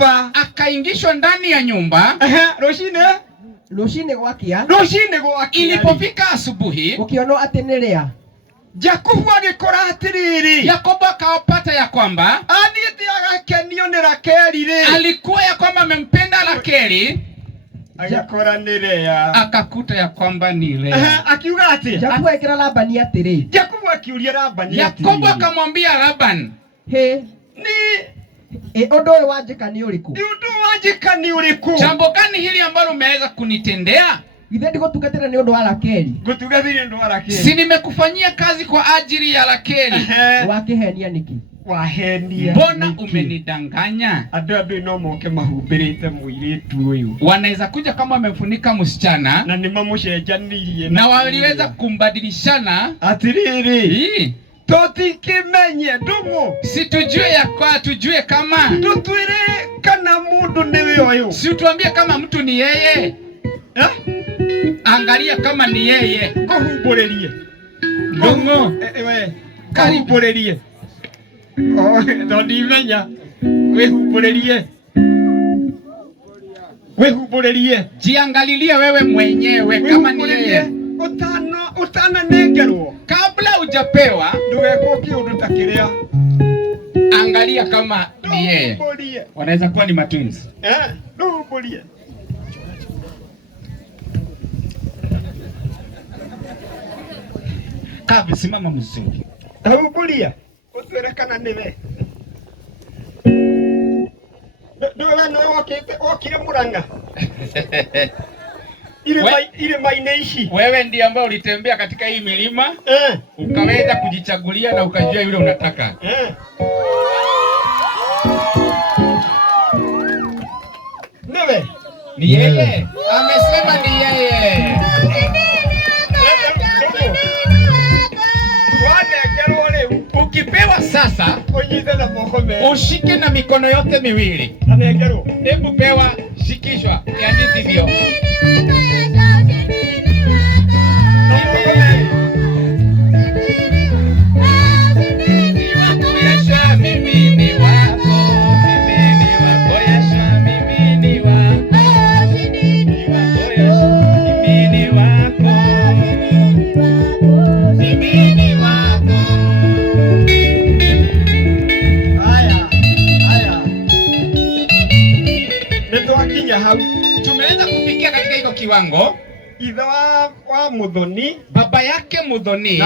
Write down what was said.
nyumba, akaingishwa ndani ya nyumba. Rucine gwakia, ilipofika asubuhi, ukionwo ati ni ria, Jakubu agikora atiriri, Yakobo akapata ya kwamba athiĩte agakenio nĩ Rakeli rĩ, alikuwa ya kwamba amempenda Rakeli, agakora nĩ Lea, akakuta ya kwamba ni Lea. Akiuga ati Jakubu akira Labani atiri, Jakubu akiuria Labani atiri, Yakobo akamwambia Laban, he ni undu uyu wanjika ni uriku? ni undu wanjika ni uriku? jambo gani hili ambalo umeweza kunitendea? Githe ndigutungatira ni undu wa Rakeli? Ngutungatira ni undu wa Rakeli. Si nimekufanyia kazi kwa ajili ya Rakeli. Wakihenia niki? Wahenia. Mbona umenidanganya? Andu no moke mahumbirite muiritu uyu, wanaweza kuja kama wamemfunika msichana na nimamucenjanirie na waliweza kumbadilishana. Atiriri, totikimenye ndugu, situjue ya kwa tujue kama tutwire kana mundu niwe uyu, si tuambie kama mtu ni yeye. Angalia kama ni yeye, kuhumburerie ndungu we kuhumburerie ndimenya wehumburerie, jiangalilie wewe mwenyewe kama ni yeye. Utana negerwo kabla hujapewa, ndugeko kiundu takiria, angalia kama ni yeye. Wanaweza kuwa ni matunzi. Ndumburie kavi, simama mzuri. ndumburia utwerekana niwe nduwe no okire Murang'a ile maine ishi. Wewe ndiye ambaye ulitembea katika hii milima ukaweza kujichagulia na ukajua yule unataka. Newe ni yeye, amesema ni yeye. Ukipewa sasa, ushike na mikono yote miwili. Hebu pewa, shikishwa, yani hivyo. Tumeweza kufikia katika hilo kiwango. Ithe wa Muthoni, baba yake Muthoni